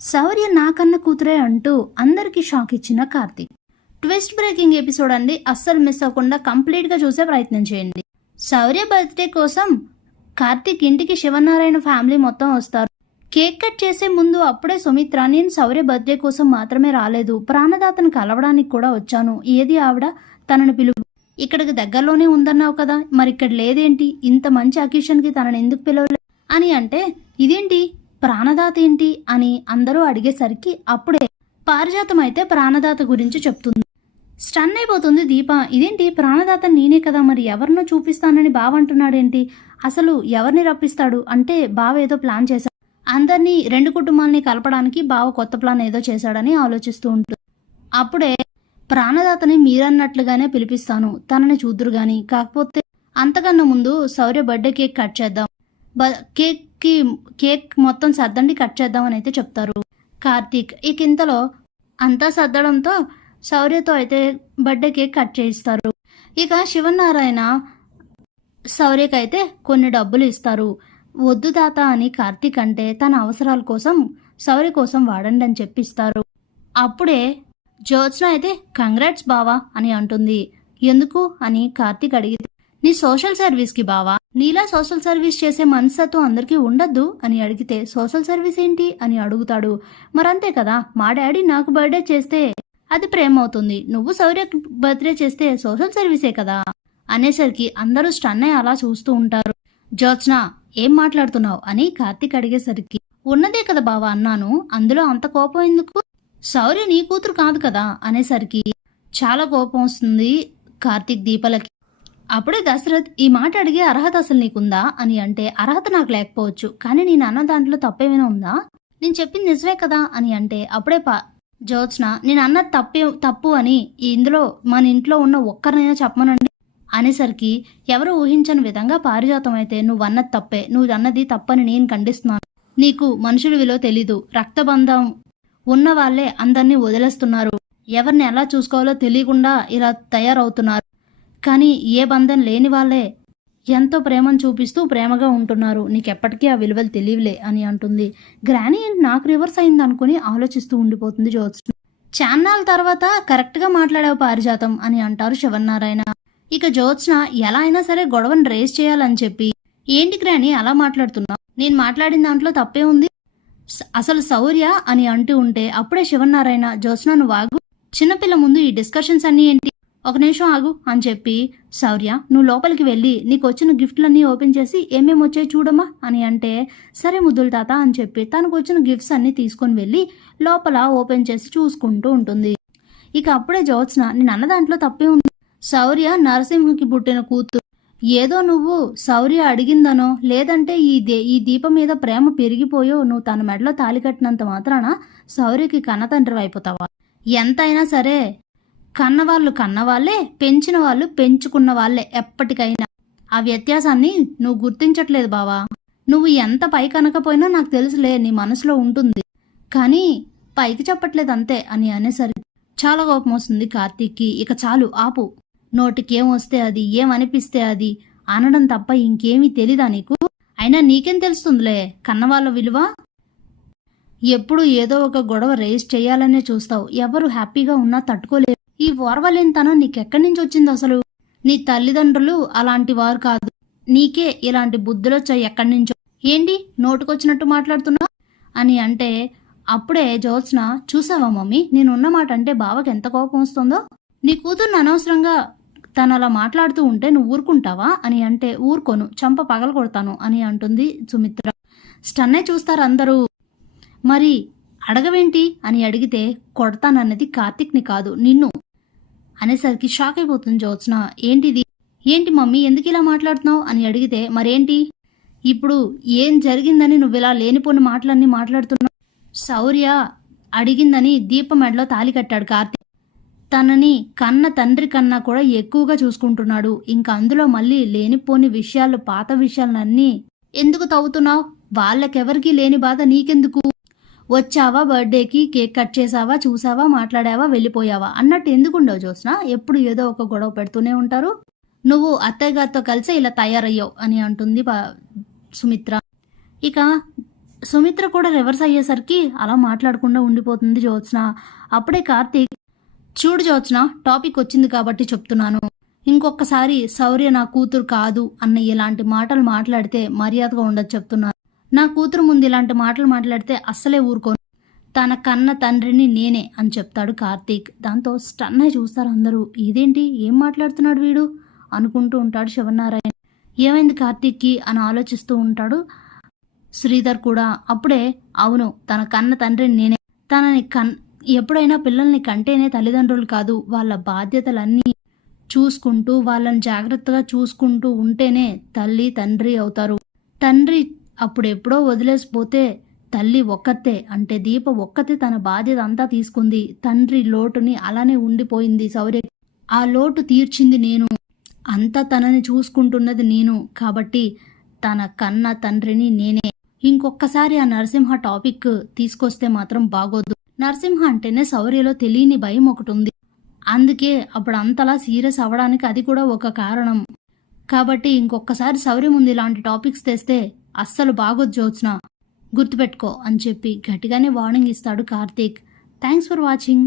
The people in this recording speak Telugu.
శౌర్య నాకన్న కూతురే అంటూ అందరికీ షాక్ ఇచ్చిన కార్తీక్. ట్విస్ట్ బ్రేకింగ్ ఎపిసోడ్ అండి, అస్సలు మిస్ అవ్వకుండా కంప్లీట్గా చూసే ప్రయత్నం చేయండి. శౌర్య బర్త్డే కోసం కార్తీక్ ఇంటికి శివనారాయణ ఫ్యామిలీ మొత్తం వస్తారు. కేక్ కట్ చేసే ముందు అప్పుడే సుమిత్ర, నేను శౌర్య బర్త్డే కోసం మాత్రమే రాలేదు, ప్రాణదాతను కలవడానికి కూడా వచ్చాను, ఏది ఆవిడ, తనను పిలువు, ఇక్కడికి దగ్గరలోనే ఉందన్నావు కదా, మరి ఇక్కడ లేదేంటి, ఇంత మంచి అకేషన్కి తనని ఎందుకు పిలవలేదు అని అంటే, ఇదేంటి ప్రాణదాత ఏంటి అని అందరూ అడిగేసరికి అప్పుడే పారిజాతం అయితే ప్రాణదాత గురించి చెప్తుంది. స్టన్ అయిపోతుంది దీప. ఇదేంటి ప్రాణదాత నేనే కదా, మరి ఎవరినో చూపిస్తానని బావ అంటున్నాడేంటి, అసలు ఎవరిని రప్పిస్తాడు అంటే బావ ఏదో ప్లాన్ చేశాడు, అందరినీ రెండు కుటుంబాలని కలపడానికి బావ కొత్త ప్లాన్ ఏదో చేశాడని ఆలోచిస్తూ ఉంటుంది. అప్పుడే ప్రాణదాతని మీరన్నట్లుగానే పిలిపిస్తాను, తనని చూద్దురు గాని, కాకపోతే అంతకన్నా ముందు శౌర్య బర్త్డే కేక్ కట్ చేద్దాం, కేక్ మొత్తం సర్దండి, కట్ చేద్దామని అయితే చెప్తారు కార్తీక్. ఇక ఇంతలో అంతా సర్దడంతో శౌర్యతో అయితే బర్త్డే కేక్ కట్ చేయిస్తారు. ఇక శివనారాయణ శౌర్యకైతే కొన్ని డబ్బులు ఇస్తారు. వద్దు తాత అని కార్తీక్ అంటే తన అవసరాల కోసం శౌర్య కోసం వాడండి అని చెప్పిస్తారు. అప్పుడే జ్యోత్స్న అయితే కంగ్రాట్స్ బావా అని అంటుంది. ఎందుకు అని కార్తీక్ అడిగితే, నీ సోషల్ సర్వీస్కి బావా, నీలా సోషల్ సర్వీస్ చేసే మనస్తత్వం అందరికీ ఉండద్దు అని అడిగితే, సోషల్ సర్వీస్ ఏంటి అని అడుగుతాడు. మరంతే కదా, మా డాడీ నాకు బర్త్డే చేస్తే అది ప్రేమ అవుతుంది, నువ్వు శౌర్య బర్త్డే చేస్తే సోషల్ సర్వీసే కదా అనేసరికి అందరూ స్టన్ అయ్యి అలా చూస్తూ ఉంటారు. జ్యోత్స్న ఏం మాట్లాడుతున్నావు అని కార్తీక్ అడిగేసరికి, ఉన్నదే కదా బావా అన్నాను, అందులో అంత కోపం ఎందుకు, శౌర్య నీ కూతురు కాదు కదా అనేసరికి చాలా కోపం వస్తుంది కార్తీక్ దీపలకి. అప్పుడే దశరథ్, ఈ మాట అడిగే అర్హత అసలు నీకుందా అని అంటే, అర్హత నాకు లేకపోవచ్చు, కానీ నేను అన్న దాంట్లో తప్పేమైనా ఉందా, నేను చెప్పింది నిజమే కదా అని అంటే, అప్పుడే జ్యోత్స్న, నేను అన్నది తప్పు అని ఇందులో మన ఇంట్లో ఉన్న ఒక్కరినైనా చెప్పమనండి అనేసరికి ఎవరు ఊహించని విధంగా పారిజాతం అయితే, నువ్వు అన్నది తప్పే, నువ్వు అన్నది తప్పని నేను ఖండిస్తున్నాను, నీకు మనుషుల విలువ తెలీదు, రక్తబంధం ఉన్న వాళ్ళే అందరినీ వదిలేస్తున్నారు, ఎవరిని ఎలా చూసుకోవాలో తెలియకుండా ఇలా తయారవుతున్నారు, కానీ ఏ బంధం లేని వాళ్ళే ఎంతో ప్రేమను చూపిస్తూ ప్రేమగా ఉంటున్నారు, నీకెప్పటికీ ఆ విలువలు తెలియలే అని అంటుంది. గ్రానీ నాకు రివర్స్ అయింది అనుకుని ఆలోచిస్తూ ఉండిపోతుంది జ్యోత్స్న. చాన్నాళ్ళ తర్వాత కరెక్ట్గా మాట్లాడావు పారిజాతం అని అంటారు శివనారాయణ. ఇక జ్యోత్స్న ఎలా అయినా సరే గొడవను రేస్ చేయాలని చెప్పి, ఏంటి గ్రానీ అలా మాట్లాడుతున్నావు, నేను మాట్లాడిన దాంట్లో తప్పే ఉంది, అసలు శౌర్య అని అంటూ ఉంటే అప్పుడే శివనారాయణ, జ్యోత్స్న నువ్వు ఆగు, చిన్నపిల్ల ముందు ఈ డిస్కషన్స్ అన్నీ ఏంటి, ఒక నిమిషం ఆగు అని చెప్పి, శౌర్య నువ్వు లోపలికి వెళ్ళి నీకు వచ్చిన గిఫ్ట్లన్నీ ఓపెన్ చేసి ఏమేమి వచ్చాయి చూడమ్మా అని అంటే, సరే ముద్దుల తాత అని చెప్పి తనకు వచ్చిన గిఫ్ట్స్ అన్ని తీసుకొని వెళ్ళి లోపల ఓపెన్ చేసి చూసుకుంటూ ఉంటుంది. ఇక అప్పుడే జ్యోత్స్న, నేను అన్న దాంట్లో తప్పే ఉంది, శౌర్య నరసింహకి పుట్టిన కూతురు, ఏదో నువ్వు శౌర్య అడిగిందనో లేదంటే ఈ దీపం మీద ప్రేమ పెరిగిపోయో నువ్వు తన మెడలో తాళి కట్టినంత మాత్రాన శౌర్యకి కన్నతండ్రి అయిపోతావా, ఎంతైనా సరే కన్నవాళ్ళు కన్నవాళ్లే, పెంచిన వాళ్ళు పెంచుకున్న వాళ్ళే ఎప్పటికైనా, ఆ వ్యత్యాసాన్ని నువ్వు గుర్తించట్లేదు బావా, నువ్వు ఎంత పై కనకపోయినా నాకు తెలుసులే నీ మనసులో ఉంటుంది, కానీ పైకి చెప్పట్లేదు అంతే అని అనేసరికి చాలా కోపం వస్తుంది కార్తీక్కి. ఇక చాలు ఆపు, నోటికేం వస్తే అది, ఏమనిపిస్తే అది అనడం తప్ప ఇంకేమీ తెలీదా నీకు, అయినా నీకేం తెలుస్తుందిలే కన్నవాళ్ళ విలువ, ఎప్పుడు ఏదో ఒక గొడవ రేస్ చేయాలనే చూస్తావు, ఎవరు హ్యాపీగా ఉన్నా తట్టుకోలేరు, ఈ ఓర్వలేనితనం నీకెక్కడి నుంచి వచ్చింది, అసలు నీ తల్లిదండ్రులు అలాంటి వారు కాదు, నీకే ఇలాంటి బుద్ధులొచ్చాయి ఎక్కడి నుంచో, ఏంటి నోటుకొచ్చినట్టు మాట్లాడుతున్నావు అని అంటే, అప్పుడే జ్యోత్స్న, చూసావా మమ్మీ నేనున్న మాట అంటే బావకి ఎంత కోపం వస్తుందో, నీ కూతుర్ని అనవసరంగా తను అలా మాట్లాడుతూ ఉంటే నువ్వు ఊరుకుంటావా అని అంటే, ఊరుకోను, చంప పగల కొడతాను అని అంటుంది సుమిత్ర. స్టన్నే చూస్తారు అందరూ. మరి అడగవేంటి అని అడిగితే, కొడతానన్నది కార్తీక్ని కాదు నిన్ను అనేసరికి షాక్ అయిపోతుంది జ్యోత్స్న. ఏంటిది, ఏంటి మమ్మీ ఎందుకు ఇలా మాట్లాడుతున్నావు అని అడిగితే, మరేంటి ఇప్పుడు ఏం జరిగిందని నువ్వు ఇలా లేనిపోని మాటలన్నీ మాట్లాడుతున్నావు, శౌర్య అడిగిందని దీప మెడలో తాళి కట్టాడు కార్తీక్, తనని కన్న తండ్రి కన్నా కూడా ఎక్కువగా చూసుకుంటున్నాడు, ఇంకా అందులో మళ్ళీ లేనిపోని విషయాలు, పాత విషయాలన్నీ ఎందుకు తవ్వుతున్నావు, వాళ్ళకెవరికి లేని బాధ నీకెందుకు, వచ్చావా బర్త్డేకి కేక్ కట్ చేసావా, చూసావా, మాట్లాడావా, వెళ్ళిపోయావా అన్నట్టు ఎందుకుండవు జ్యోత్స్న, ఎప్పుడు ఏదో ఒక గొడవ పెడుతూనే ఉంటారు, నువ్వు అత్తయ్య గారితో కలిసి ఇలా తయారయ్యావు అని అంటుంది సుమిత్ర. ఇక సుమిత్ర కూడా రివర్స్ అయ్యేసరికి అలా మాట్లాడకుండా ఉండిపోతుంది జ్యోత్స్న. అప్పుడే కార్తీక్, చూడు జ్యోత్స్న, టాపిక్ వచ్చింది కాబట్టి చెప్తున్నాను. ఇంకొకసారి శౌర్య నా కూతురు కాదు అన్న ఇలాంటి మాటలు మాట్లాడితే మర్యాదగా ఉండదు చెప్తున్నాను. నా కూతురు ముందు ఇలాంటి మాటలు మాట్లాడితే అస్సలే ఊరుకోను. తన కన్న తండ్రిని నేనే అని చెప్తాడు కార్తీక్. దాంతో స్టన్ అయి చూస్తారు అందరూ. ఇదేంటి, ఏం మాట్లాడుతున్నాడు వీడు అనుకుంటూ ఉంటాడు శివనారాయణ. ఏమైంది కార్తీక్కి అని ఆలోచిస్తూ ఉంటాడు శ్రీధర్ కూడా. అప్పుడే, అవును, తన కన్న తండ్రిని నేనే. తనని ఎప్పుడైనా పిల్లల్ని కంటేనే తల్లిదండ్రులు కాదు, వాళ్ళ బాధ్యతలన్నీ చూసుకుంటూ వాళ్ళని జాగ్రత్తగా చూసుకుంటూ ఉంటేనే తల్లి తండ్రి అవుతారు. తండ్రి అప్పుడెప్పుడో వదిలేసిపోతే తల్లి ఒక్కతే, అంటే దీప ఒక్కతే తన బాధ్యత అంతా తీసుకుంది. తండ్రి లోటుని అలానే ఉండిపోయింది శౌర్య. ఆ లోటు తీర్చింది నేను, అంతా తనని చూసుకుంటున్నది నేను. కాబట్టి తన కన్న తండ్రిని నేనే. ఇంకొకసారి ఆ నరసింహ టాపిక్ తీసుకొస్తే మాత్రం బాగోదు. నరసింహ అంటేనే శౌర్యలో తెలియని భయం ఒకటి ఉంది. అందుకే అప్పుడు అంతలా సీరియస్ అవ్వడానికి అది కూడా ఒక కారణం. కాబట్టి ఇంకొకసారి శౌర్య ముందు ఇలాంటి టాపిక్స్ తెస్తే అస్సలు బాగోదు జ్యోత్స్న, గుర్తుపెట్టుకో అని చెప్పి గట్టిగానే వార్నింగ్ ఇస్తాడు కార్తీక్. Thanks for watching.